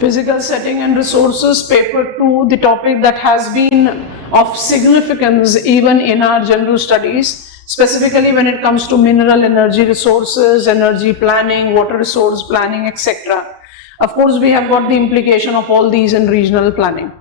Physical setting and resources, paper 2, the topic that has been of significance even in our general studies, specifically when it comes to mineral energy resources, energy planning, water resource planning, etc. Of course, we have got the implication of all these in regional planning.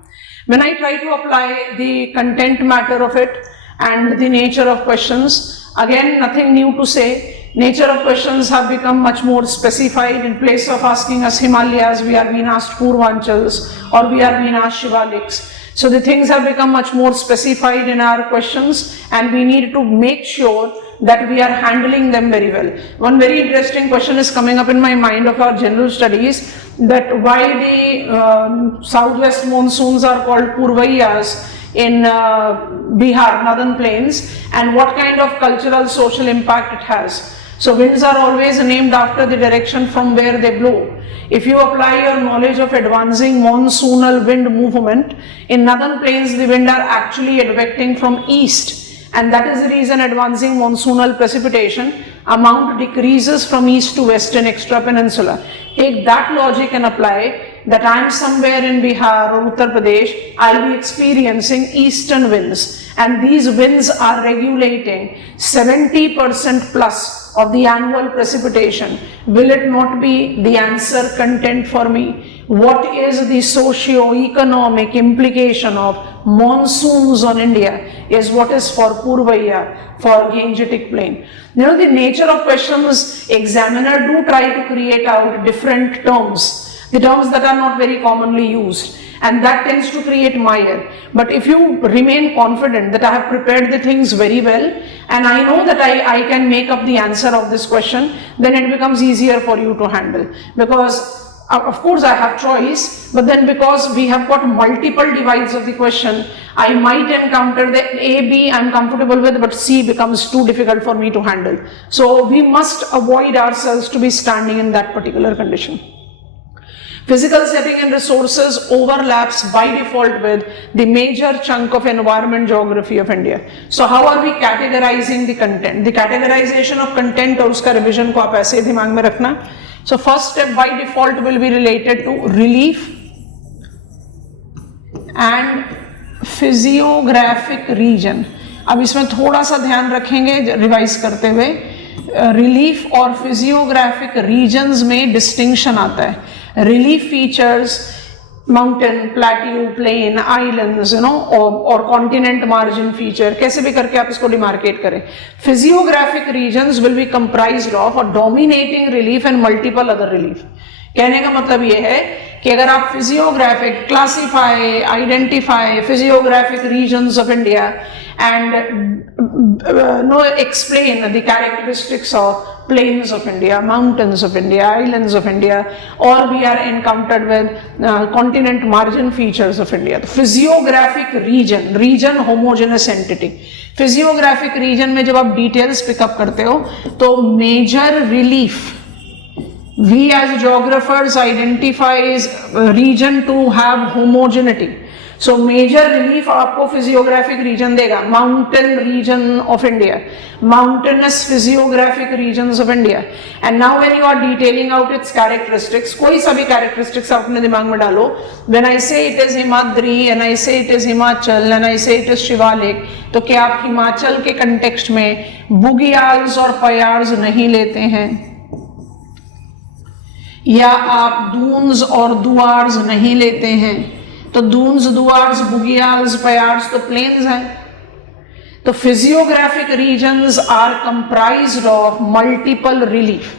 When I try to apply the content matter of it and the nature of questions, again, nothing new to say. Nature of questions have become much more specified. In place of asking us Himalayas, we are being asked Purvanchals, or we are being asked Shivaliks. So the things have become much more specified in our questions, and we need to make sure that we are handling them very well. One very interesting question is coming up in my mind of our general studies, that why the southwest monsoons are called Purvaiyas in Bihar, northern plains, and what kind of cultural social impact it has. So winds are always named after the direction from where they blow. If you apply your knowledge of advancing monsoonal wind movement, in northern plains the wind are actually advecting from east, and that is the reason advancing monsoonal precipitation amount decreases from east to west in extra peninsula. Take that logic and apply that I am somewhere in Bihar or Uttar Pradesh, I will be experiencing eastern winds, and these winds are regulating 70% plus of the annual precipitation. Will it not be the answer content for me? What is the socio-economic implication of monsoons on India is what is for Purvaiya, for Gangetic plain. You know, the nature of questions, examiner do try to create out different terms, the terms that are not very commonly used, and that tends to create mire. But if you remain confident that I have prepared the things very well and I know that I can make up the answer of this question, then it becomes easier for you to handle. Because of course I have choice, but then because we have got multiple divides of the question, I might encounter the A, B I am comfortable with, but C becomes too difficult for me to handle. So we must avoid ourselves to be standing in that particular condition. Physical setting and resources overlaps by default with the major chunk of environment geography of India. So how are we categorizing the content? The categorization of content और उसका revision को आप ऐसे दिमाग में रखना. So first step by default will be related to relief and physiographic region. अब इसमें थोड़ा सा ध्यान रखेंगे रिवाइज करते हुए. रिलीफ और फिजियोग्राफिक रीजन्स में डिस्टिंक्शन आता है. Relief features, mountain, plateau, plain, islands, you know, or continent margin feature, कैसे भी करके आप इसको demarcate करें. Physiographic regions will be comprised of a dominating relief and multiple other relief. कहने का मतलब ये है कि अगर आप physiographic, classify, identify physiographic regions of India and explain the characteristics of plains of India, mountains of India, islands of India, or we are encountered with continent margin features of India. Physiographic region homogeneous entity. Physiographic region में जब आप details pick up करते हो तो major relief, we as geographers identifies region to have homogeneity. So major relief आपको physiographic region देगा. Mountain region of India, mountainous physiographic regions of India. And now when you are detailing out its characteristics, कोई सा भी characteristics आप अपने दिमाग में डालो. When I say it is Himadri and I say it is Himachal and I say it is Shivalik, तो क्या आप हिमाचल के context में बुगियाल्स और पयार्स नहीं लेते हैं, या आप दून्स और दुआर्स नहीं लेते हैं? तो दून्स, दुआर्स, बुगियाल्स, पयार्स तो प्लेन्स हैं. तो physiographic regions are comprised of multiple relief,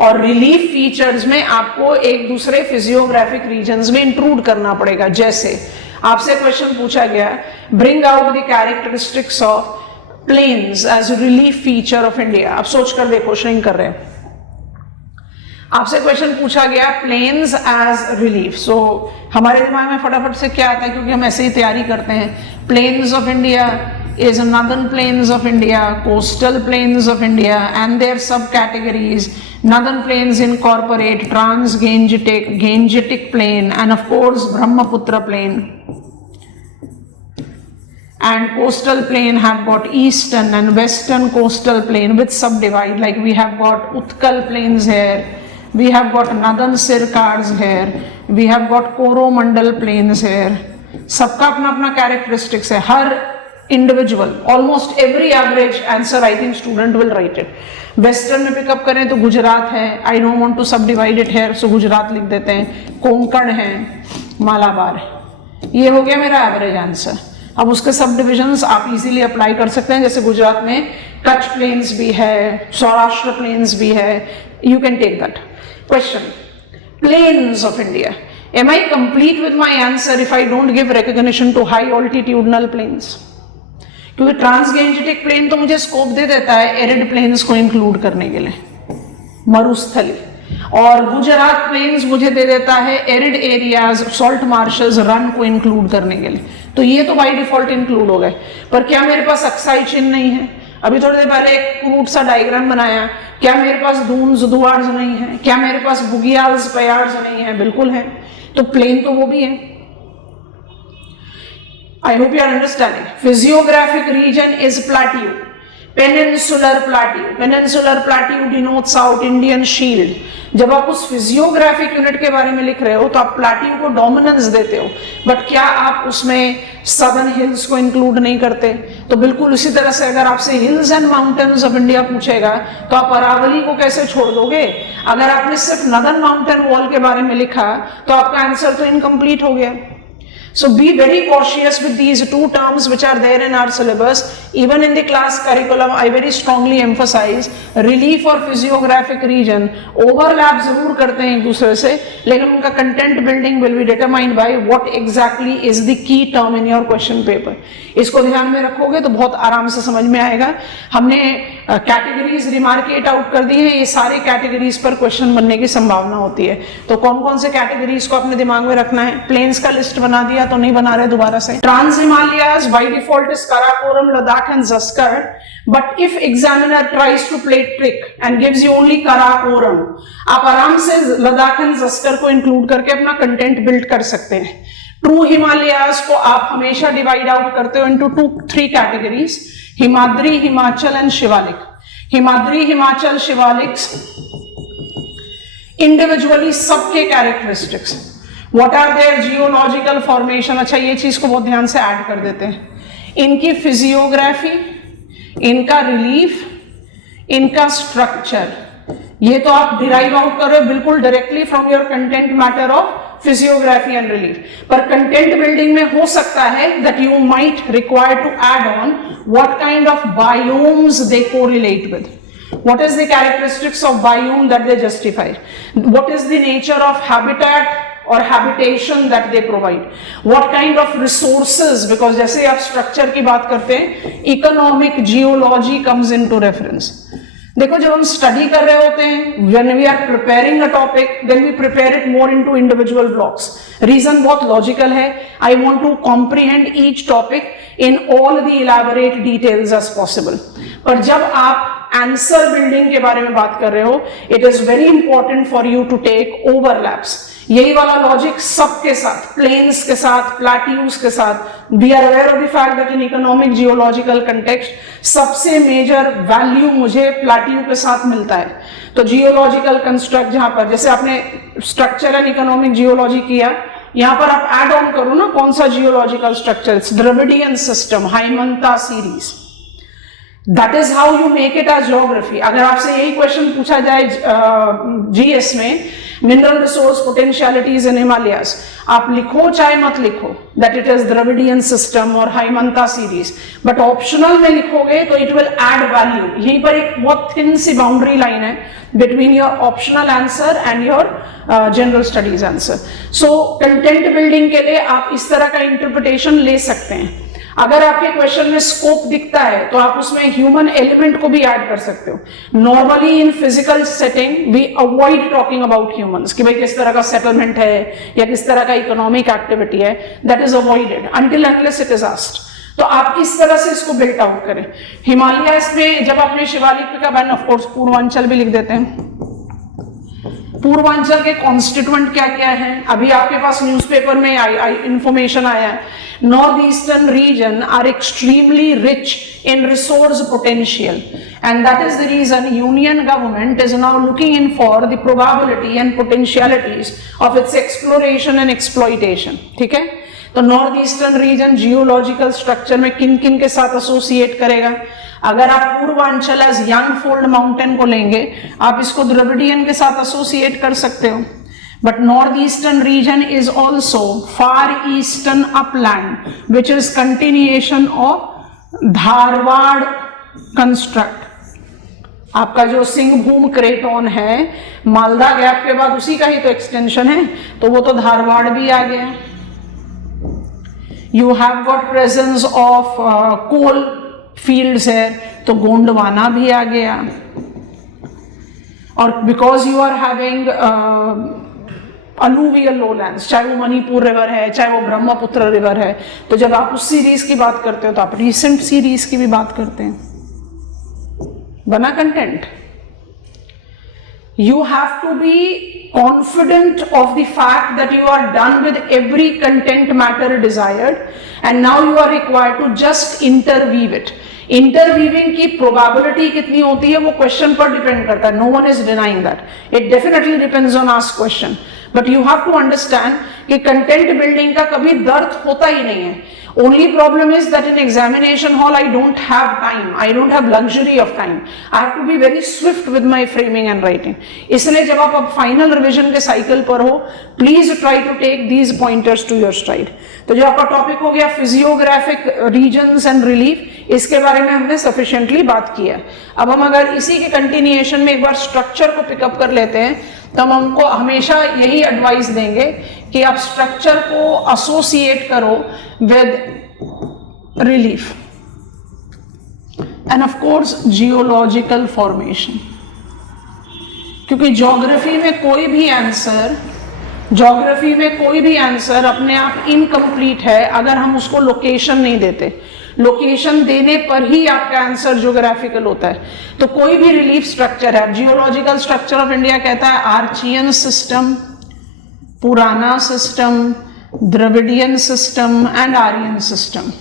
और रिलीफ फीचर्स में आपको एक दूसरे फिजियोग्राफिक रीजन्स में इंक्लूड करना पड़ेगा. जैसे आपसे क्वेश्चन पूछा गया, bring out the characteristics of plains as relief feature of India. आप सोच कर देखो, श्रिंक कर रहे हैं. आपसे क्वेश्चन पूछा गया प्लेन्स एज रिलीफ. सो हमारे दिमाग में फटाफट से क्या आता है, क्योंकि हम ऐसे ही तैयारी करते हैं. Plains of India is northern plains of India, coastal plains of India and their subcategories. Northern plains incorporate Gangetic plain and of course Brahmaputra plain. And coastal plain have got eastern and western coastal plain with subdivide, like we have got Utkal plains here, we have got northern Sircars here, we have got Coromandel plains here, सबका अपना अपना characteristics है, हर individual, almost every average answer I think student will write it. Western में pickup करें तो गुजरात है, I don't want to सब divide it here, so Gujarat लिख देते हैं, कोंकण है, मालाबार है, ये हो गया मेरा एवरेज आंसर। अब उसके सब डिविजन्स आप इजीली अप्लाई कर सकते हैं, जैसे गुजरात में कच्छ प्लेन्स भी है, सौराष्ट्र प्लेन्स भी है, you can take that. Question, plains of India, am I complete with my answer if I don't give recognition to high altitudinal plains? क्योंकि ट्रांसगेंजेटिक प्लेन तो मुझे स्कोप दे देता है एरिड प्लेन्स को इंक्लूड करने के लिए, मरुस्थली, और गुजरात प्लेन्स मुझे दे देता है arid areas, salt marches, run को इंक्लूड करने के लिए, तो ये तो बाय डिफॉल्ट इंक्लूड हो गए। पर क्या मेरे पास अक्साई चिन्ह नहीं है? अभी थोड़ी देर पहले एक क्रूड सा डायग्राम बनाया, क्या मेरे पास दून्स दुआर्स नहीं है? क्या मेरे पास बुगियाल्स पयार्स नहीं है? बिल्कुल है, तो प्लेन तो वो भी है। I hope you are understanding. Physiographic region is plateau, peninsular plateau. Peninsular plateau denotes South Indian shield. जब आप उस फिजियोग्राफिक यूनिट के बारे में लिख रहे हो तो आप प्लाटियो को डोमिनेंस देते हो, बट क्या आप उसमें सदर्न हिल्स को इंक्लूड नहीं करते? तो बिल्कुल उसी तरह से अगर आपसे hills and mountains of India पूछेगा तो आप अरावली को कैसे छोड़ दोगे? अगर आपने सिर्फ नदर्न माउंटेन वॉल के बारे में लिखा तो आपका आंसर तो इनकम्प्लीट हो गया। So be very cautious with these two terms which are there in our syllabus. Even in the class curriculum, I very strongly emphasize relief और physiographic region overlap जरूर करते हैं एक दूसरे से, लेकिन उनका content building will be determined by what exactly is the key term in your question paper. इसको ध्यान में रखोगे तो बहुत आराम से समझ में आएगा। हमने कैटेगरीज रिमार्केट आउट कर दी है, ये सारे कैटेगरीज पर क्वेश्चन बनने की संभावना होती है। तो कौन कौन से कैटेगरीज को अपने दिमाग में रखना है? प्लेन्स का लिस्ट बना दिया तो नहीं बना रहे दोबारा से। Trans Himalayas by default is Karakoram, Ladakh and Zanskar, but if examiner tries to play trick and gives you only Karakoram, आप आराम से लद्दाख एंड जस्कर को इंक्लूड करके अपना कंटेंट बिल्ड कर सकते हैं। ट्रू हिमालयाज को आप हमेशा डिवाइड आउट करते हो into 2-3 categories, Himadri, Himachal and Shivalik. Himadri, Himachal, Shivalik individually सबके characteristics, what are their geological formation, अच्छा ये चीज को बहुत ध्यान से ऐड कर देते हैं, इनकी फिजियोग्राफी, इनका रिलीफ, इनका स्ट्रक्चर, ये तो आप डिराइव आउट कर रहे हो बिल्कुल directly from your content matter of physiography and relief. पर कंटेंट बिल्डिंग में हो सकता है that you might require to add on what kind of biomes they correlate with, what is the characteristics of biome that they justify, what is the nature of habitat or habitation that they provide, what kind of resources, because जैसे आप structure की बात करते हैं economic geology comes into reference। देखो जब हम study कर रहे होते हैं, when we are preparing a topic, then we prepare it more into individual blocks. Reason बहुत logical है, I want to comprehend each topic in all the elaborate details as possible. पर जब आप आंसर बिल्डिंग के बारे में बात कर रहे हो, it is very important for you to take overlaps. यही वाला लॉजिक सबके साथ, प्लेन्स के साथ, प्लेट्यूज के साथ। Be are aware of the fact that in economic geological context सबसे मेजर वैल्यू मुझे प्लेट्यू के साथ मिलता है। तो जियोलॉजिकल कंस्ट्रक्ट, जहां पर जैसे आपने स्ट्रक्चर एंड इकोनॉमिक जियोलॉजी किया, यहां पर आप एड ऑन करो ना कौन सा geological structure, Dravidian system, Haimanta series, that is how you make it as geography. अगर आपसे यही क्वेश्चन पूछा जाए जीएस में, mineral resource potentialities in Himalayas, आप लिखो चाहे मत लिखो that it is Dravidian system और हाइमंता सीरीज, बट ऑप्शनल में लिखोगे तो इट विल एड वैल्यू। यहीं पर एक बहुत थिन सी बाउंड्री लाइन है between your optional answer and your general studies answer. So content building के लिए आप इस तरह का इंटरप्रिटेशन ले सकते हैं। अगर आपके क्वेश्चन में स्कोप दिखता है तो आप उसमें ह्यूमन एलिमेंट को भी ऐड कर सकते हो। Normally in physical setting we avoid talking about humans कि भाई किस तरह का सेटलमेंट है या किस तरह का इकोनॉमिक एक्टिविटी है, that is avoided until unless it is asked. तो आप इस तरह से इसको बिल्ट आउट करें। हिमालयाज में जब आपने शिवालिक का बैन, ऑफ कोर्स पूर्वांचल भी लिख देते हैं, पूर्वांचल के कॉन्स्टिट्यूएंट क्या क्या है, अभी आपके पास न्यूज़पेपर में इंफॉर्मेशन आया है, north eastern region are extremely rich in resource potential, and that is the reason union government is now looking in for the probability and potentialities of its exploration and exploitation. ठीक है, तो north eastern region geological structure में किन किन के साथ associate करेगा? अगर आप Purvanchal as young fold mountain को लेंगे, आप इसको द्रविडियन के साथ एसोसिएट कर सकते हो, but northeastern region is also far eastern upland which is continuation of Dharwad construct. आपका जो सिंहभूम क्रेटोन है, मालदा गैप के बाद उसी का ही तो एक्सटेंशन है, तो वो तो धारवाड़ भी आ गया। You have got presence of coal fields है, तो गोंडवाना भी आ गया। और because you are having alluvial lowlands, चाहे वो मणिपुर रिवर है, चाहे वो ब्रह्मपुत्र रिवर है, तो जब आप उस सीरीज की बात करते हो तो आप रीसेंट सीरीज की भी बात करते हैं। बना content. You have to be confident of the fact that you are done with every content matter desired and now you are required to just interweave it. इंटरवीविंग की प्रोबेबिलिटी कितनी होती है वो क्वेश्चन पर डिपेंड करता है, no one is denying that, it definitely depends on asked question, but you have to understand कि content building का कभी दर्द होता ही नहीं है। Only problem is that in examination hall I don't have time, I don't have luxury of time, I have to be very swift with my framing and writing. इसलिए जब आप अब फाइनल रिविजन के साइकिल पर हो, please try to take these pointers to your stride. तो जो आपका टॉपिक हो गया फिजियोग्राफिक रीजन्स एंड रिलीफ, इसके बारे में हमने सफिशिएंटली बात किया। अब हम अगर इसी के कंटिन्यूएशन में एक बार स्ट्रक्चर को पिकअप कर लेते हैं, तो हम हमको हमेशा यही एडवाइस देंगे कि आप स्ट्रक्चर को एसोसिएट करो with relief end of course geological formation, क्योंकि ज्योग्राफी में कोई भी आंसर अपने आप इनकम्प्लीट है अगर हम उसको लोकेशन नहीं देते। लोकेशन देने पर ही आपका आंसर ज्योग्राफिकल होता है। तो कोई भी रिलीफ स्ट्रक्चर है, जियोलॉजिकल स्ट्रक्चर ऑफ इंडिया कहता है आर्चियन सिस्टम, पुराना system, Dravidian system and Aryan system.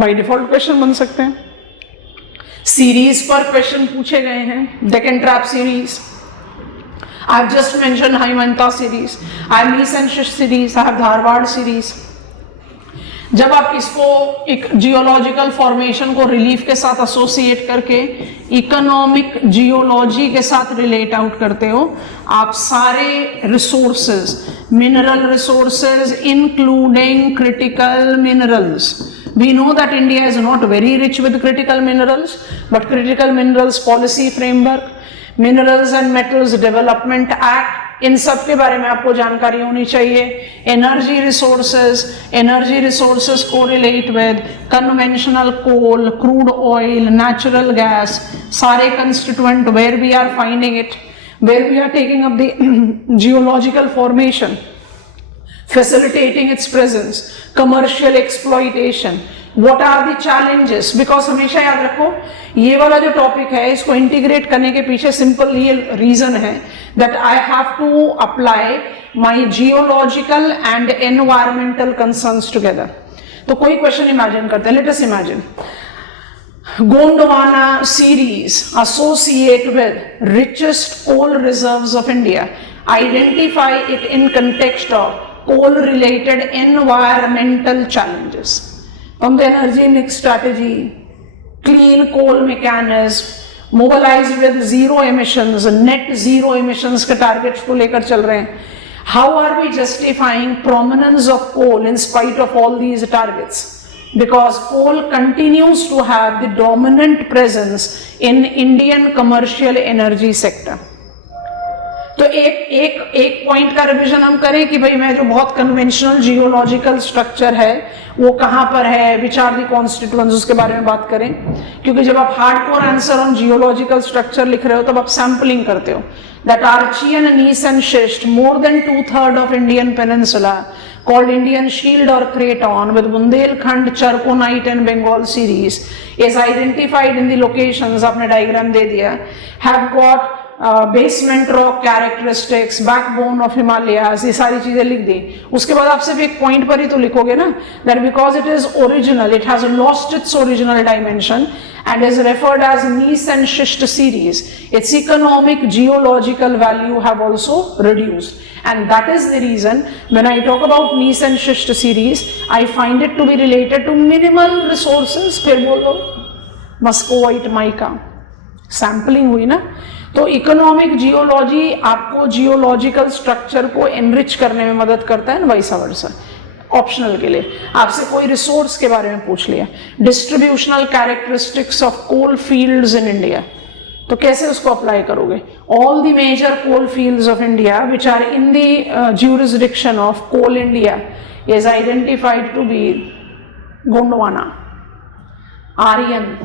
By default question बन सकते हैं। सीरीज पर क्वेश्चन पूछे गए हैं, Deccan trap series, I have just mentioned Haimanta series, I have Mesenchus series, I have Dharwad series. जब आप इसको एक जियोलॉजिकल फॉर्मेशन को रिलीफ के साथ एसोसिएट करके इकोनॉमिक जियोलॉजी के साथ रिलेट आउट करते हो, आप सारे resources, mineral resources including critical minerals, we know that India is not very rich with critical minerals, but critical minerals policy framework, minerals and metals development act, इन सब के बारे में आपको जानकारी होनी चाहिए। एनर्जी रिसोर्सेज को relate with conventional coal, crude oil, natural gas, सारे constituent, where we are finding it, where we are taking up the geological formation, facilitating its presence, commercial exploitation, what are the challenges, because हमेशा याद रखो ये वाला जो topic है इसको integrate करने के पीछे सिंपल ये रीजन है that I have to apply my geological and environmental concerns together। तो कोई क्वेश्चन इमेजिन करते हैं, let us imagine Gondwana series associate with richest coal reserves of India, identify it in context of coal related environmental challenges from the energy mix strategy, clean coal mechanism, mobilized with zero emissions, net zero emissions के targets को लेकर चल रहे हैं। How are we justifying prominence of coal in spite of all these targets? Because coal continues to have the dominant presence in Indian commercial energy sector। तो तो एक point का रिवीजन हम करें कि भाई मैं जो बहुत कन्वेंशनल जियोलॉजिकल स्ट्रक्चर है वो कहाँ पर है, विच आर दी कॉन्स्टिट्यूएंट्स, उसके बारे में बात करें। क्योंकि जब आप hardcore answer on geological structure लिख रहे हो तब आप सैम्पलिंग करते हो। That Archean gneiss and schist more than 2/3 of Indian peninsula called Indian Shield or Craton with Bundelkhand, Charconite and Bengal series is identified in the locations, आपने diagram दे दिया, have got basement rock characteristics, backbone of Himalayas, ये सारी चीजें लिख दी। उसके बाद आप सिर्फ एक पॉइंट पर ही तो लिखोगे ना, that because it is original, it has lost its original dimension and is referred as Gneiss and Schist series. Its economic geological value have also reduced, and that is the reason when I talk about Gneiss and Schist series, I find it to be related to minimal resources. फिर बोलो muscovite mica, sampling हुई ना। तो economic geology आपको geological structure को enrich करने में मदद करता है, वाइस वर्सा। ऑप्शनल के लिए आपसे कोई रिसोर्स के बारे में पूछ लिया, distributional characteristics of coal fields in India, तो कैसे उसको अप्लाई करोगे? All the major coal fields of India which are in the jurisdiction of coal India is identified to be Gondwana, Aryan,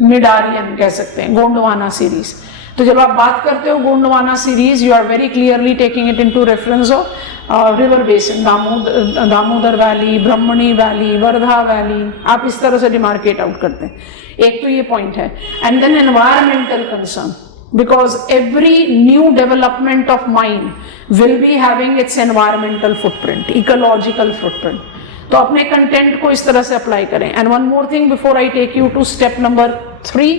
mid Aryan कह सकते हैं, गोंडवाना सीरीज। तो जब आप बात करते हो Gondwana series, you are very clearly taking it into reference of river basin, Damodar valley, Brahmani valley, Wardha valley, आप इस तरह से डिमार्केट आउट करते हैं। एक तो ये पॉइंट है। And then environmental concern, because every new development of mine will be having its environmental footprint, ecological footprint. तो अपने कंटेंट को इस तरह से अप्लाई करें। And one more thing before I take you to step number 3,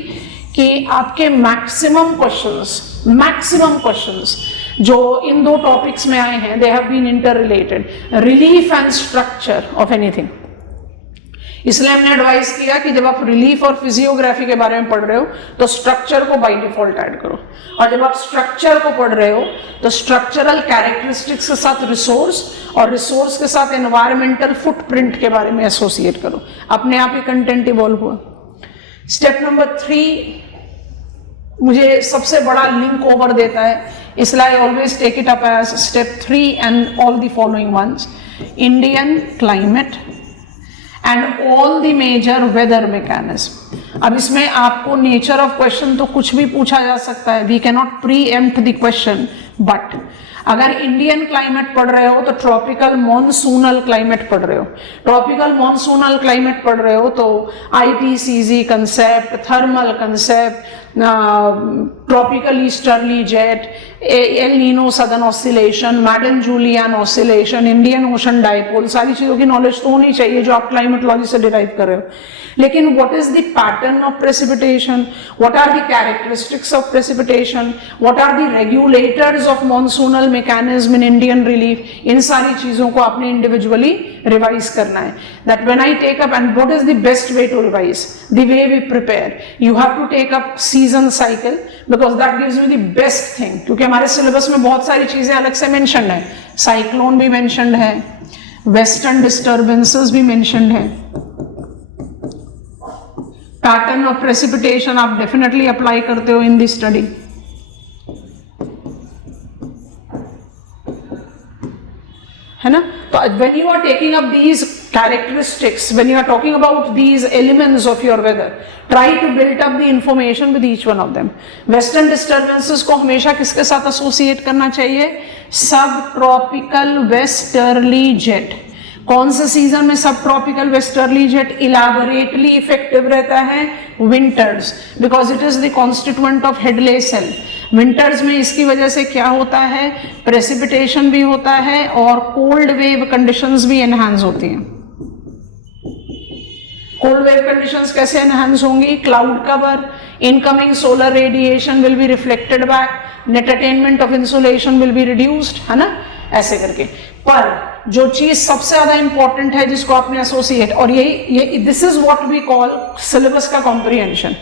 कि आपके maximum questions जो इन दो टॉपिक्स में आए हैं, they have been interrelated, relief and structure of anything. इसलिए हमने एडवाइस किया कि जब आप रिलीफ और फिजियोग्राफी के बारे में पढ़ रहे हो तो स्ट्रक्चर को बाय डिफॉल्ट ऐड करो, और जब आप स्ट्रक्चर को पढ़ रहे हो तो स्ट्रक्चरल कैरेक्टरिस्टिक्स के साथ रिसोर्स, और रिसोर्स के साथ एनवायरमेंटल फुटप्रिंट के बारे में एसोसिएट करो। अपने आप ही कंटेंट इवॉल्व हुआ। स्टेप नंबर 3 मुझे सबसे बड़ा लिंक ओवर देता है, इसलिए I always take it up as step 3 and all the following ones: Indian climate and all the major weather mechanism. अब इसमें आपको नेचर ऑफ क्वेश्चन तो कुछ भी पूछा जा सकता है, we can not preempt the question, but अगर इंडियन क्लाइमेट पढ़ रहे हो तो ट्रॉपिकल मॉनसूनल क्लाइमेट पढ़ रहे हो, ट्रॉपिकल मॉनसूनल क्लाइमेट पढ़ रहे हो तो IPCZ concept, thermal concept, tropical easterly jet, El Nino southern oscillation, Madden Julian oscillation, Indian ocean dipole, सारी चीजों की नॉलेज तो होनी चाहिए जो आप क्लाइमेटोलॉजी से डिराइव कर रहे हो। लेकिन what is the pattern of precipitation, what are the characteristics of precipitation, what are the regulators of monsoonal mechanism in Indian relief, इन सारी चीजों को आपने इंडिविजुअली रिवाइज करना है। That when I take up, and what is the best way to revise, the way we prepare, you have to take up season cycle, because that gives you the best thing. क्योंकि हमारे syllabus में बहुत सारी चीजें अलग से mentioned है, cyclone भी मेंशन्ड है, वेस्टर्न डिस्टर्बेंसेस भी मेंशन्ड है, पैटर्न ऑफ प्रेसिपिटेशन आप डेफिनेटली अप्लाई करते हो इन दी स्टडी। है ना? तो when you are taking up these characteristics, when you are talking about these elements of your weather, try to build up the information with each one of them. Western disturbances को हमेशा किसके साथ associate करना चाहिए? सब tropical westerly jet. कौन से season में सब tropical westerly jet elaborately effective रहता है? Winters, because it is the constituent of Hadley cell. Winters में इसकी वजह से क्या होता है? प्रेसिपिटेशन भी होता है और कोल्ड वेव कंडीशंस भी एनहांस होती हैं। कोल्ड वेव कंडीशंस कैसे एनहांस होंगी? Cloud cover, incoming solar radiation will be reflected back, net attainment of insulation will be reduced, है ना? ऐसे करके। पर जो चीज सबसे ज्यादा इंपॉर्टेंट है जिसको आपने एसोसिएट, और ये this is what we call syllabus का कॉम्प्रिहेंशन।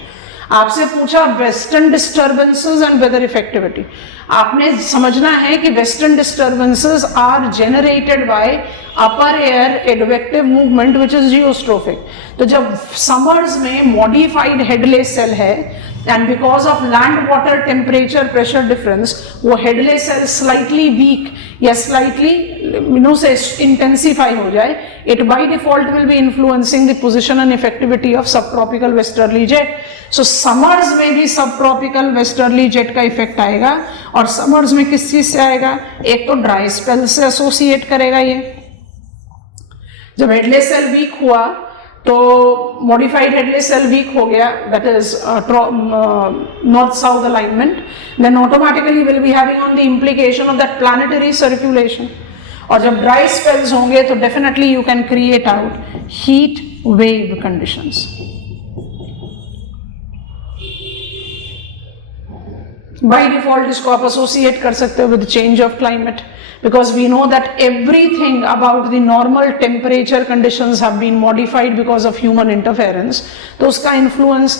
आपसे पूछा western disturbances and weather effectivity, आपने समझना है कि western disturbances are generated by upper air advective movement which is geostrophic. तो जब समर्स में मॉडिफाइड हेडले सेल है and because of land water temperature pressure difference वो headley cell slightly weak या slightly से intensify हो जाए, it by default will be influencing the position and effectivity of subtropical westerly jet. So summers में भी subtropical westerly jet का effect आएगा, और summers में किस चीज से आएगा? एक तो dry spell से associate करेगा ये, जब headley cell weak हुआ तो modified headley cell weak हो गया, that is north south alignment, then automatically will be having on the implication of that planetary circulation. और जब dry spells होंगे तो definitely you can create out heat wave conditions. By default इसको आप associate कर सकते हो with change of climate, because we know that everything about the normal temperature conditions have been modified because of human interference. तो उसका influence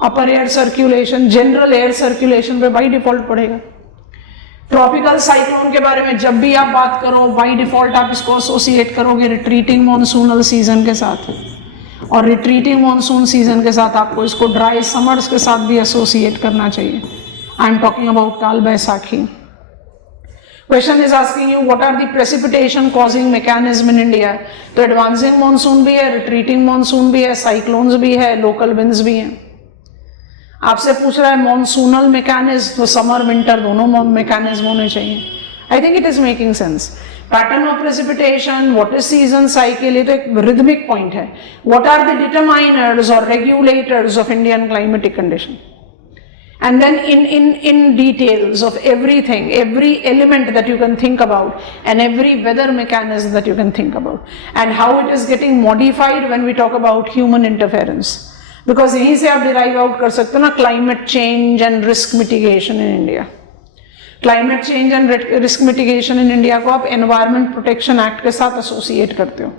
upper air circulation, general air circulation पे by default पड़ेगा. Tropical cyclone के बारे में जब भी आप बात करो by default आप इसको associate करोगे retreating monsoonal season के साथ, और retreating monsoon season के साथ आपको इसको dry summers के साथ भी associate करना चाहिए. I am talking about काल Baisakhi. Question is asking you what are the precipitation causing mechanism in India? तो advancing monsoon भी है, retreating monsoon भी है, cyclones भी है, local winds भी हैं. आपसे पूछ रहा है monsoonal mechanism, तो summer winter दोनों mechanism होने चाहिए. I think it is making sense. Pattern of precipitation, what is season cycle, ये तो एक rhythmic point है. What are the determiners or regulators of Indian climatic condition? And then in details of everything, every element that you can think about, and every weather mechanism that you can think about, and how it is getting modified when we talk about human interference. Because यहीं से आप derive out कर सकते हो ना climate change and risk mitigation in India. Climate change and risk mitigation in India को आप Environment Protection Act के साथ associate करते हो.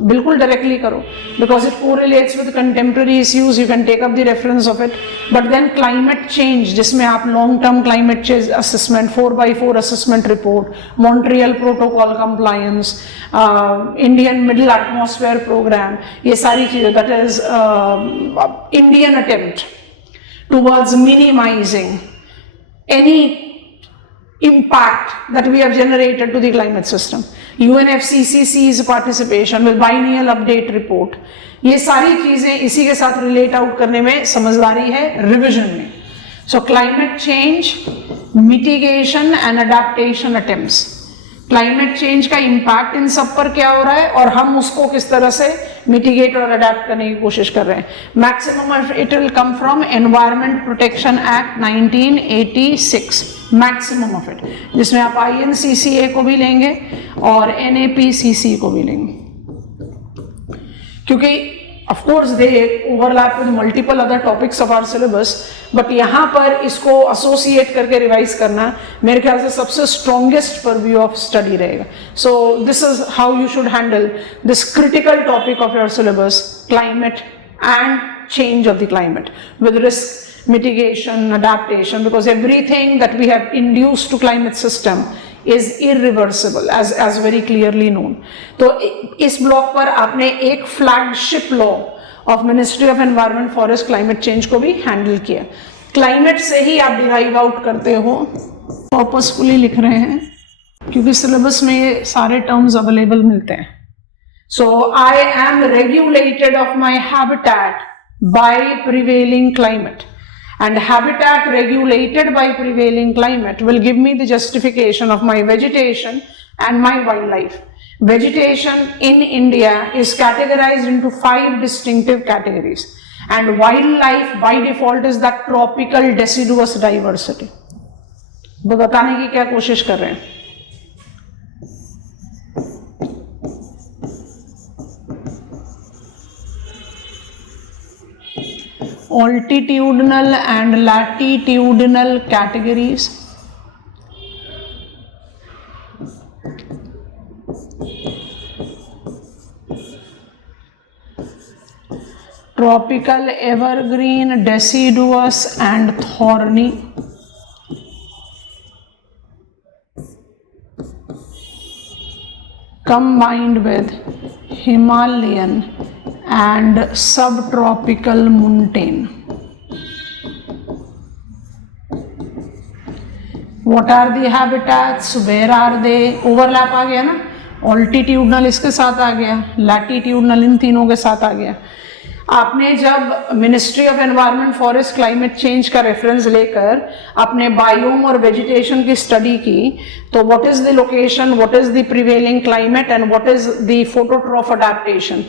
बिल्कुल डायरेक्टली करो, because it correlates with contemporary issues, you can take up the reference of it. But then climate change, जिसमें आप long term climate change assessment, 4x4 assessment report, Montreal protocol compliance, Indian middle atmosphere programme, ये सारी चीजें, that is Indian attempt towards minimising any impact that we have generated to the climate system. UNFCCC's participation with biennial update report, ये सारी चीजें इसी के साथ relate out करने में समझदारी है रिविजन में. सो climate change, mitigation and adaptation attempts, climate change का इम्पैक्ट इन सब पर क्या हो रहा है और हम उसको किस तरह से मिटिगेट और अडेप्ट करने की कोशिश कर रहे हैं. Maximum of it will come from environment protection act 1986, maximum of it, जिसमें आप INCCA को भी लेंगे और NAPCC को भी लेंगे, क्योंकि of course they overlap with multiple other topics of our syllabus, but यहाँ पर इसको associate करके revise करना मेरे ख्याल से सबसे strongest purview of study रहेगा. So this is how you should handle this critical topic of your syllabus, climate and change of the climate, with risk mitigation, adaptation, because everything that we have induced to climate system is irreversible as very clearly known. तो इस block पर आपने एक flagship law of ministry of environment, forest, climate change को भी handle किया. Climate से ही आप डिराइव आउट करते हो, पर्पसफुली लिख रहे हैं क्योंकि सिलेबस में ये सारे टर्म्स अवेलेबल मिलते हैं. So I am regulated of my habitat by prevailing climate, and habitat regulated by prevailing climate will give me the justification of my vegetation and my wildlife. Vegetation in India is categorized into 5 distinctive categories, and wildlife by default is that tropical deciduous diversity. वो बताने की क्या कोशिश कर रहे हैं? Altitudinal and latitudinal categories. Tropical, evergreen, deciduous and thorny. Combined with Himalayan and subtropical montane. What are the habitats? Where are they? Overlap आ गया ना, ऑल्टीट्यूडनल इसके साथ आ गया, लैटिट्यूडनल इन तीनों के साथ आ गया। आपने जब ministry of environment forest climate change का रेफरेंस लेकर अपने बायोम और वेजिटेशन की स्टडी की, तो what is the location, what is the prevailing climate and what is the phototroph adaptation,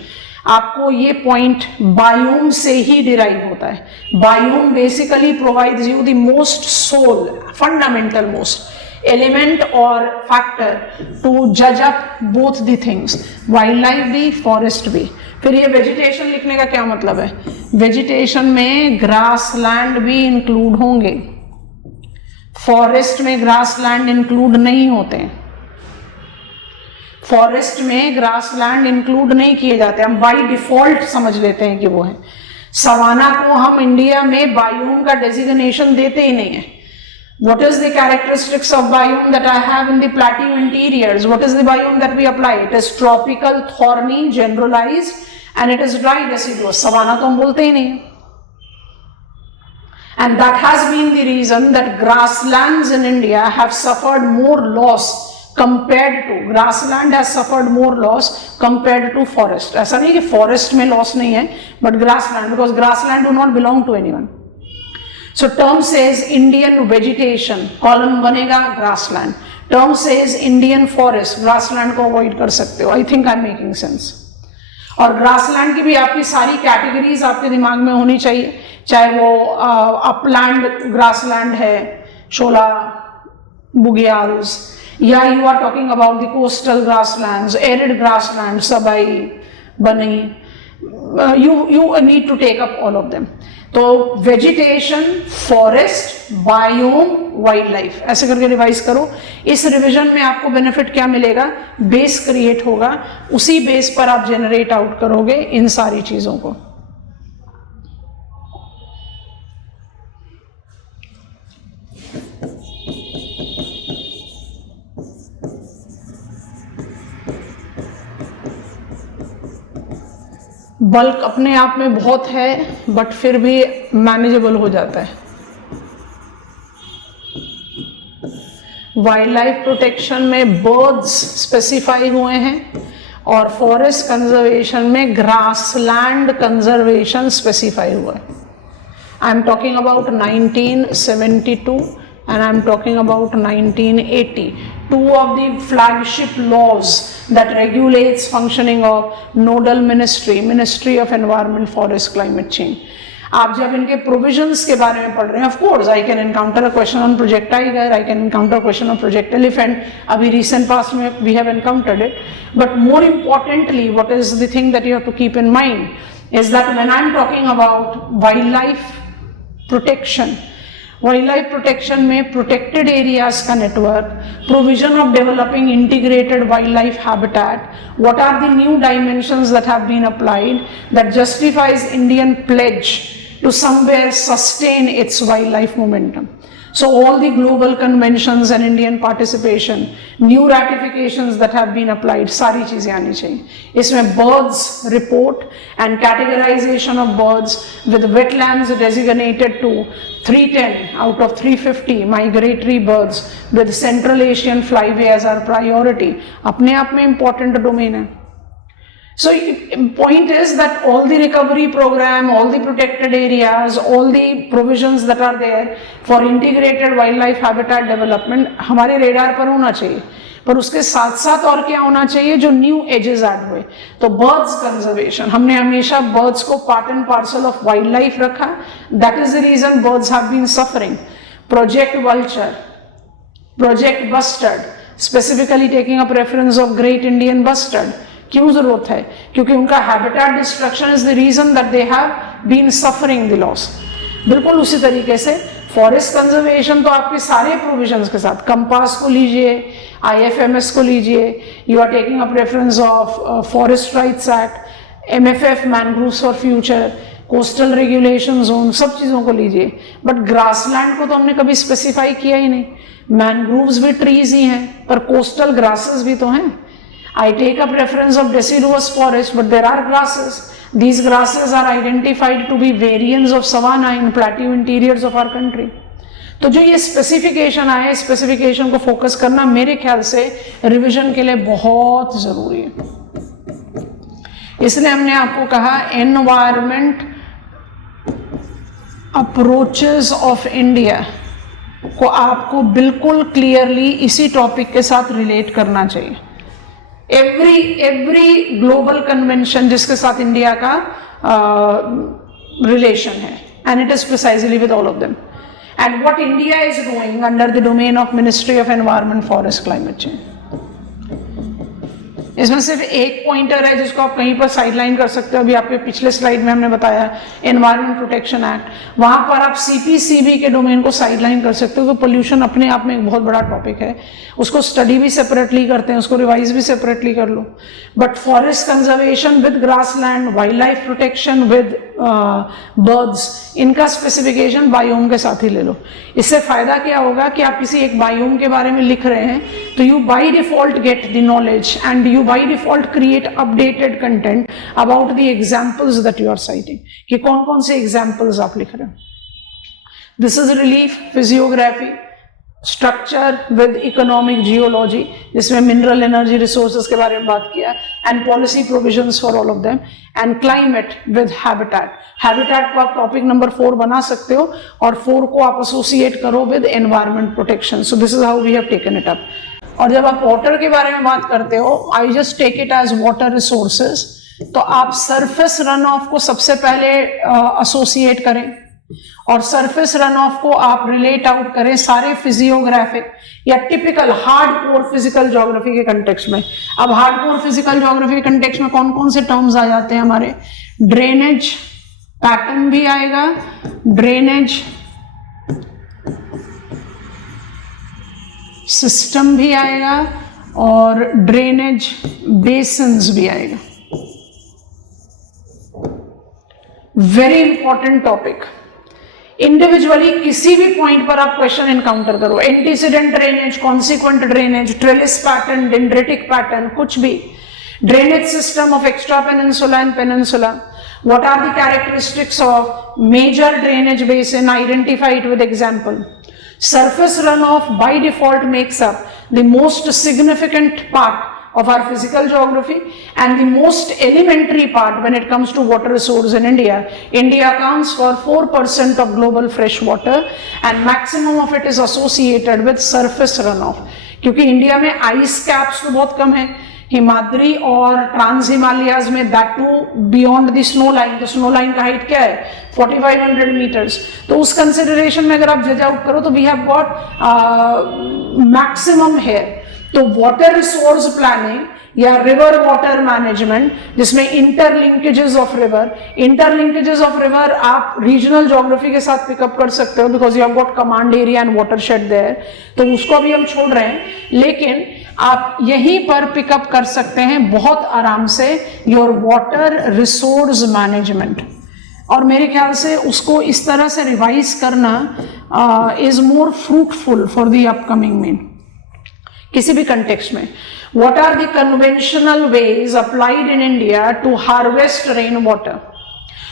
आपको ये पॉइंट बायोम से ही डिराइव होता है। Biome basically provides you the most soul, fundamental most element और फैक्टर टू जज up both the things, wild life भी, forest भी। फिर ये वेजिटेशन लिखने का क्या मतलब है? वेजिटेशन में ग्रास लैंड भी इंक्लूड होंगे, फॉरेस्ट में ग्रास लैंड इंक्लूड नहीं होते हैं। फॉरेस्ट में ग्रास लैंड इंक्लूड नहीं किए जाते, हम बाय डिफॉल्ट समझ लेते हैं कि वो है। सवाना को हम इंडिया में बायोम का डेजिग्नेशन देते ही नहीं है। What is the characteristics of biome that I have in the plateau interiors? What is the biome that we apply? It is tropical, thorny, generalized, and it is dry deciduous. Savanna तो हम बोलते ही नहीं है। And that has been the reason that grasslands in India have suffered more loss compared to, grassland has suffered more loss compared to forest. ऐसा नहीं कि forest में loss नहीं है, but grassland, because grassland do not belong to anyone. So term says Indian vegetation, column बनेगा grassland. Term says Indian forest, grassland को avoid कर सकते हो। I think I'm making sense. और grassland की भी आपकी सारी categories आपके दिमाग में होनी चाहिए, चाहे वो upland grassland है, शोला, बुगियाल्स, या you are talking about the coastal grasslands, arid grasslands, सबाई, बनी, you need to take up all of them. तो vegetation, forest, biome, wild life, ऐसे करके रिवाइज करो। इस रिवीजन में आपको बेनिफिट क्या मिलेगा? बेस क्रिएट होगा, उसी बेस पर आप जनरेट आउट करोगे इन सारी चीजों को। बल्क अपने आप में बहुत है, बट फिर भी मैनेजेबल हो जाता है। वाइल्ड लाइफ प्रोटेक्शन में बर्ड्स स्पेसिफाई हुए हैं और फॉरेस्ट कंजर्वेशन में ग्रासलैंड कंजर्वेशन स्पेसिफाई हुआ है। आई am talking about 1972 and I am talking about 1980, two of the flagship laws that regulates functioning of nodal ministry of environment, forest, climate change. आप जब इनके provisions के बारे में पढ़ रहे हैं, of course I can encounter a question on project tiger, I can encounter a question on project elephant, अभी recent past में we have encountered it, but more importantly what is the thing that you have to keep in mind is that when I am talking about wildlife protection, wild life protection में protected areas का network, provision of developing integrated wildlife habitat, what are the new dimensions that have been applied that justifies Indian pledge to somewhere sustain its wildlife momentum. So all the global conventions and Indian participation, new ratifications that have been applied, सारी चीजें आनी चाहिए. इसमें birds report and categorization of birds with wetlands designated to 310 out of 350 migratory birds with Central Asian flyway as our priority. अपने आप में important domain है. So point is that all the recovery program, all the protected areas, all the provisions that are there for integrated wildlife habitat development हमारे radar पर होना चाहिए, पर उसके साथ साथ और क्या होना चाहिए? जो न्यू एजेस ऐड हुए, तो बर्ड्स कंजर्वेशन, हमने हमेशा बर्ड्स को part and parcel of wild life रखा, that is the reason birds have been suffering. Project vulture, project bustard, specifically taking up reference of great Indian bustard, क्यों जरूरत है? क्योंकि उनका habitat destruction is the reason that they have been suffering the loss. बिल्कुल उसी तरीके से forest conservation तो आपके सारे प्रोविजंस के साथ, कंपास को लीजिए, IFMS को लीजिए, you are taking up reference of forest rights act, MFF mangroves for future, coastal regulation zone, सब चीजों को लीजिए, बट ग्रासलैंड को तो हमने कभी स्पेसिफाई किया ही नहीं. मैनग्रूव्स भी ट्रीज ही हैं, पर कोस्टल ग्रासेस भी तो हैं. I take up reference of deciduous forest, but there are grasses. These grasses are identified to be variants of savanna in plateau interiors of our country. तो जो ये स्पेसिफिकेशन आए, स्पेसिफिकेशन को फोकस करना मेरे ख्याल से रिवीजन के लिए बहुत जरूरी है। इसलिए हमने आपको कहा एनवायरमेंट अप्रोचेस ऑफ इंडिया को आपको बिल्कुल क्लियरली इसी टॉपिक के साथ रिलेट करना चाहिए। एवरी ग्लोबल कन्वेंशन जिसके साथ इंडिया का रिलेशन है, and it is precisely with all of them, and what India is doing under the domain of ministry of environment, forest, climate change. इसमें सिर्फ एक पॉइंटर है जिसको आप कहीं पर साइडलाइन कर सकते हो। अभी आपके पिछले स्लाइड में हमने बताया एनवायरमेंट प्रोटेक्शन एक्ट, वहां पर आप सीपीसीबी के डोमेन को साइडलाइन कर सकते हो। पोल्यूशन अपने आप में एक बहुत बड़ा टॉपिक है, उसको स्टडी भी सेपरेटली करते हैं, उसको रिवाइज भी सेपरेटली कर लो। But forest conservation with grassland, wild life protection with birds, इनका स्पेसिफिकेशन बायोम के साथ ही ले लो। इससे फायदा क्या होगा कि आप किसी एक बायोम के बारे में लिख रहे हैं तो you by default get the knowledge and you by default create updated content about the examples that you are citing, कि कौन कौन से examples आप लिख रहे हो। This is relief, physiography, structure with economic geology, जिसमें mineral energy resources के बारे में बात किया, and policy provisions for all of them, and climate with habitat. Habitat को आप topic number 4 बना सकते हो और 4 को आप associate करो with environment protection. So this is how we have taken it up. और जब आप वाटर के बारे में बात करते हो, I just take it as water resources, तो आप सरफेस रन ऑफ को सबसे पहले एसोसिएट करें और सरफेस रन ऑफ को आप रिलेट आउट करें सारे फिजियोग्राफिक या टिपिकल हार्डकोर फिजिकल ज्योग्राफी के कंटेक्स्ट में। अब हार्डकोर फिजिकल ज्योग्राफी के कंटेक्स्ट में कौन कौन से टर्म्स आ जाते हैं हमारे? ड्रेनेज पैटर्न भी आएगा, ड्रेनेज सिस्टम भी आएगा और ड्रेनेज बेसिन्स भी आएगा। Very important topic. इंडिविजुअली किसी भी पॉइंट पर आप क्वेश्चन एनकाउंटर करो, antecedent drainage, consequent drainage, trellis pattern, dendritic pattern, कुछ भी, drainage system of extra peninsula and peninsula, what are the characteristics of major drainage basin, identify it with example. Surface runoff by default makes up the most significant part of our physical geography and the most elementary part when it comes to water resource in India. India accounts for 4% of global fresh water and maximum of it is associated with surface runoff. क्योंकि India में ice caps तो बहुत कम है, हिमाद्री और trans Himalayas में, that to beyond the snow line. तो snow line का हाइट क्या है? 4500 मीटर्स। तो उस कंसिडरेशन में अगर आप जज आउट करो तो वी हैव गॉट मैक्सिमम है। तो वाटर रिसोर्स प्लानिंग या रिवर वाटर मैनेजमेंट, जिसमें इंटरलिंकेजेस ऑफ रिवर आप रीजनल ज्योग्राफी के साथ पिकअप कर सकते हो because you have got command area and watershed there, तो उसको भी हम छोड़ रहे हैं, लेकिन आप यहीं पर पिकअप कर सकते हैं बहुत आराम से योर वाटर रिसोर्स मैनेजमेंट। और मेरे ख्याल से उसको इस तरह से रिवाइज करना is more fruitful for the upcoming main किसी भी कंटेक्स्ट में। What are the conventional ways applied in India to harvest rainwater?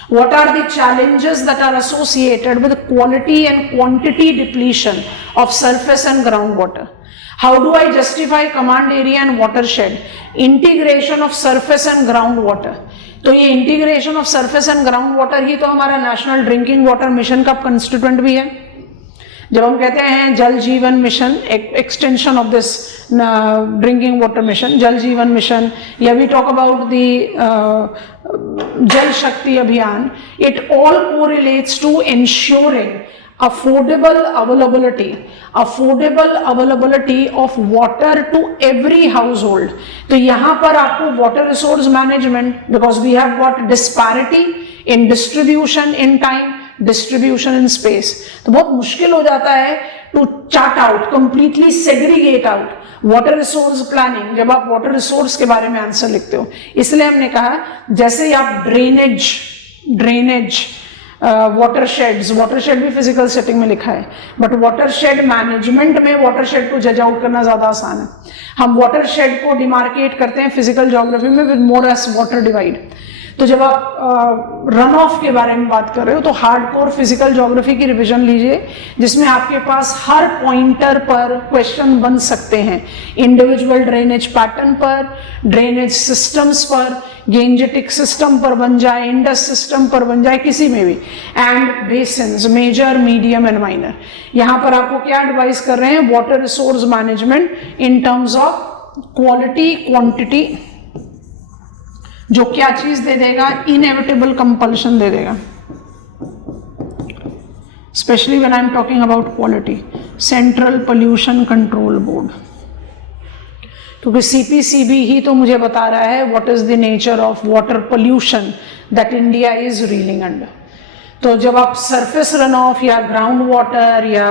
What are the challenges that are associated with quality and quantity depletion of surface and groundwater? How do I justify command area and watershed? Integration of surface and groundwater. तो ये integration of surface and ground water ही तो हमारा national drinking water mission का constituent भी है। जब हम कहते हैं Jal Jeevan mission, extension of this drinking water mission, Jal Jeevan mission, या we talk about the Jal Shakti Abhiyan, it all correlates to ensuring affordable availability of water to every household. तो यहाँ पर आपको water resource management, because we have got disparity in distribution in time, distribution in space, तो बहुत मुश्किल हो जाता है to chart out, completely segregate out water resource planning जब आप वाटर रिसोर्स के बारे में आंसर लिखते हो। इसलिए हमने कहा जैसे ही आप ड्रेनेज वाटरशेड भी फिजिकल सेटिंग में लिखा है, बट वाटरशेड मैनेजमेंट में वाटरशेड को जज आउट करना ज्यादा आसान है। हम वाटरशेड को डिमार्केट करते हैं फिजिकल ज्योग्राफी में with more S water divide. तो जब आप रन ऑफ के बारे में बात कर रहे हो तो हार्डकोर फिजिकल ज्योग्राफी की रिवीजन लीजिए, जिसमें आपके पास हर पॉइंटर पर क्वेश्चन बन सकते हैं, इंडिविजुअल ड्रेनेज पैटर्न पर, ड्रेनेज सिस्टम्स पर, गेंजेटिक सिस्टम पर बन जाए, इंडस सिस्टम पर बन जाए, किसी में भी, and basins, major, medium and minor. यहां पर आपको क्या एडवाइस कर रहे हैं, water resource management in terms of quality, quantity, जो क्या चीज दे देगा, इनएविटेबल कंपल्शन दे देगा, especially when I am talking about quality, central pollution control board, क्योंकि सीपीसीबी ही तो मुझे बता रहा है what is the nature of water pollution that India is reeling under. तो जब आप सरफेस रन ऑफ या ग्राउंड वाटर या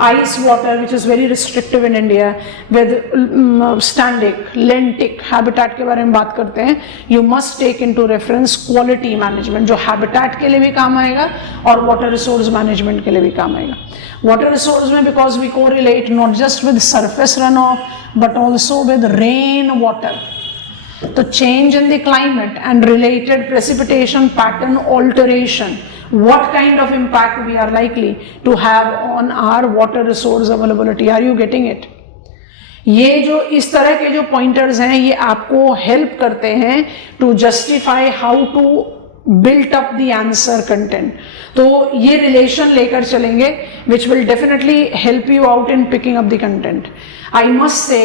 ice water which is very restrictive in India with standing, lentic habitat के बारे में बात करते हैं, you must take into reference quality management, जो हैबिटेट के लिए भी काम आएगा और वाटर रिसोर्स मैनेजमेंट के लिए भी काम आएगा। वाटर रिसोर्स में because we correlate not just with surface run off but also with rain water, तो change in the climate and related precipitation pattern alteration, what kind of impact we are likely to have on our water resource availability, are you getting it? ये जो इस तरह के जो pointers हैं ये आपको हेल्प करते हैं to justify how to built up the answer content. तो ये रिलेशन लेकर चलेंगे which will definitely help you out in picking up the content. I must say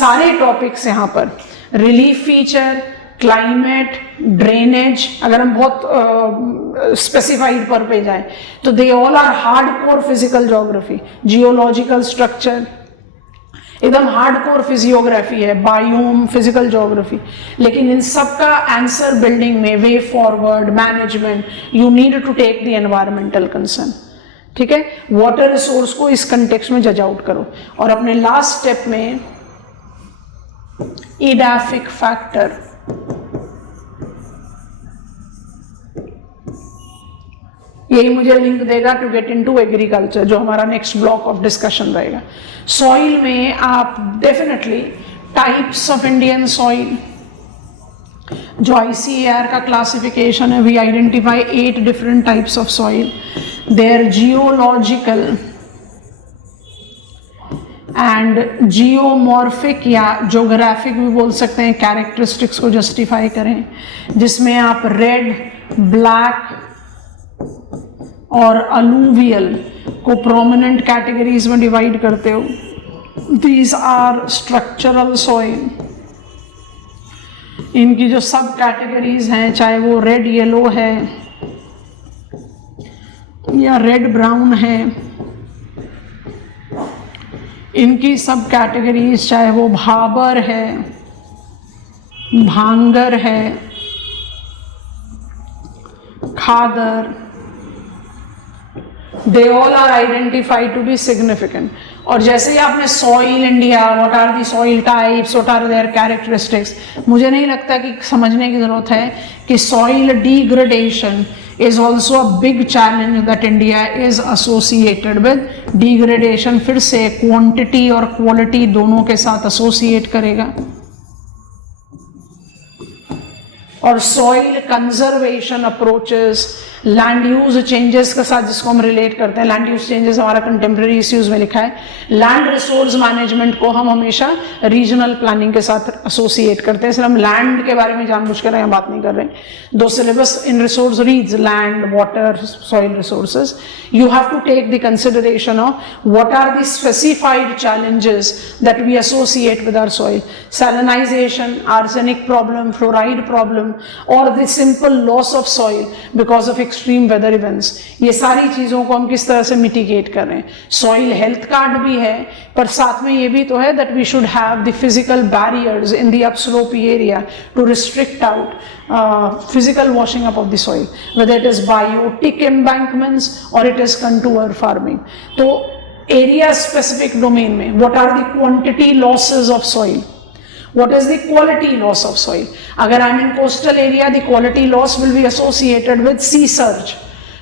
सारे टॉपिक्स यहाँ पर, रिलीफ फीचर, क्लाइमेट, ड्रेनेज, अगर हम बहुत स्पेसिफाइड पर पे जाए तो they all are hardcore physical geography, geological structure एकदम हार्डकोर फिजियोग्राफी है, बायोम, फिजिकल ज्योग्राफी, लेकिन इन सब का आंसर बिल्डिंग में, way forward, management, you need to take the environmental concern. ठीक है, वाटर रिसोर्स को इस कंटेक्स्ट में जज आउट करो और अपने लास्ट स्टेप में इडाफिक फैक्टर, यही मुझे लिंक देगा टू गेट इनटू एग्रीकल्चर, जो हमारा नेक्स्ट ब्लॉक ऑफ डिस्कशन रहेगा। सॉइल में आप definitely types of Indian soil, जो ICAR का क्लासिफिकेशन है, we identify 8 different types of soil, their geological and geomorphic या ज्योग्राफिक भी बोल सकते हैं, कैरेक्टरिस्टिक्स को जस्टिफाई करें, जिसमें आप रेड, ब्लैक और अलूवियल को प्रोमिनेंट कैटेगरीज में डिवाइड करते हो। These are structural soil. इनकी जो सब कैटेगरीज हैं, चाहे वो रेड येलो है या रेड ब्राउन है, इनकी सब कैटेगरीज, चाहे वो भाबर है, भांगर है, खादर, they all are identified to be significant। और जैसे ही आपने soil India, what are the soil types, what are their characteristics, मुझे नहीं लगता कि समझने की जरूरत है कि soil degradation is also a big challenge that India is associated with। degradation फिर से quantity और quality दोनों के साथ associate करेगा। और soil conservation approaches, land use changes के साथ जिसको हम रिलेट करते हैं, लैंड यूज चेंजेस हमारा कंटेम्प्रेरी इश्यूज में लिखा है। लैंड रिसोर्स मैनेजमेंट को हम हमेशा रीजनल प्लानिंग के साथ एसोसिएट करते हैं, इसलिए हम लैंड के बारे में जानबूझकर यहाँ बात नहीं कर रहे हैं। दो syllabus in resource reads land, water, soil resources. You have to take the consideration of what are the specified challenges that we associate with our soil, salinization, arsenic problem, fluoride problem, और the simple loss of soil because of extreme weather events. ये सारी चीजों को हम किस तरह से mitigate कर रहे हैं। सॉइल हेल्थ कार्ड भी है, पर साथ में ये भी तो है that we should have the physical barriers in the upslope area to restrict out physical washing up of the soil, whether it is biotic embankments और इट इज कंटूर फार्मिंग। तो एरिया स्पेसिफिक डोमेन में what are the quantity losses of soil, what is the quality loss of soil? Agar I am in coastal area, the quality loss will be associated with sea surge,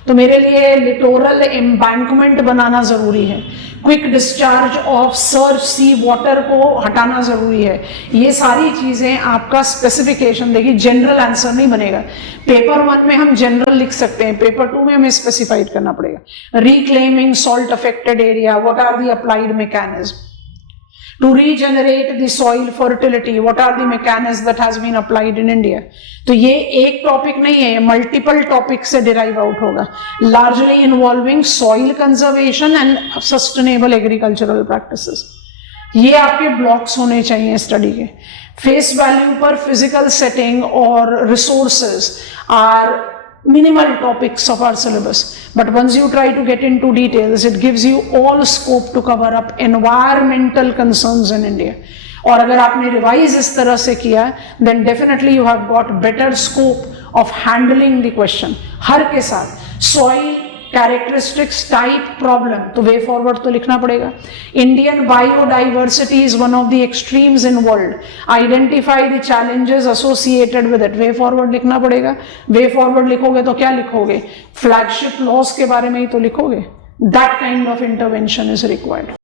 तो मेरे लिए littoral embankment बनाना जरूरी है, quick discharge of search sea water को हटाना जरूरी है। ये सारी चीजें आपका स्पेसिफिकेशन देखिए, जनरल आंसर नहीं बनेगा। पेपर 1 में हम जनरल लिख सकते हैं, पेपर 2 में हमें स्पेसिफाइड करना पड़ेगा। Reclaiming salt affected area, what are the applied mechanism to regenerate the soil fertility, what are the mechanisms that has been applied in India। तो ये एक टॉपिक नहीं है, ये मल्टीपल टॉपिक से डिराइव आउट होगा, largely involving soil conservation and sustainable agricultural practices। ये आपके ब्लॉक्स होने चाहिए स्टडी के। फेस वैल्यू पर फिजिकल सेटिंग और resources are minimal topics of our syllabus, but once you try to get into details, it gives you all scope to cover up environmental concerns in India। और अगर आपने revise इस तरह से किया, then definitely you have got better scope of handling the question। हर के साथ soil characteristics type problem, तो वे फॉरवर्ड तो लिखना पड़ेगा। Indian biodiversity is one of the extremes in world, identify the challenges associated with it, way forward लिखना पड़ेगा। Way forward लिखोगे तो क्या लिखोगे, फ्लैगशिप लॉज के बारे में ही तो लिखोगे। That kind of intervention is required.